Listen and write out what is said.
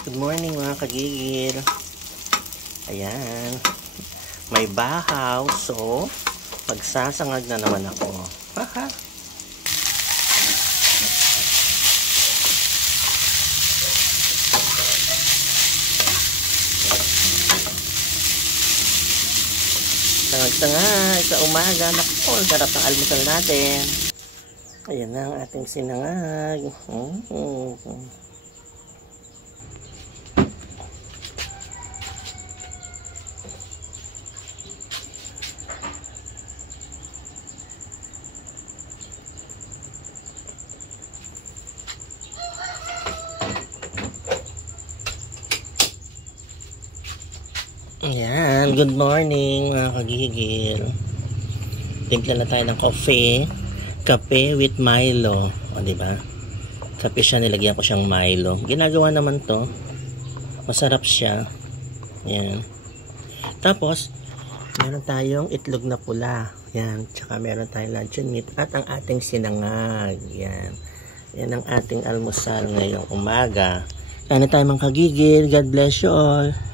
Good morning mga kagigil. Ayan. May bahaw. So, magsasangag na naman ako. Haha. Sangag-sangag sa umaga. Naku, sarap ng almusal natin. Ayan na ang ating sinangag. Ayan, good morning mga kagigil. Timpla na tayo ng coffee. Kape with Milo. O, diba? Kape siya, nilagyan ko siyang Milo. Ginagawa naman to. Masarap siya. Ayan. Tapos, meron tayong itlog na pula. Ayan. Tsaka meron tayong luncheon meat at ang ating sinangag. Ayan. Yan ang ating almusal ngayong umaga. Kaya na tayo mga kagigil. God bless you all.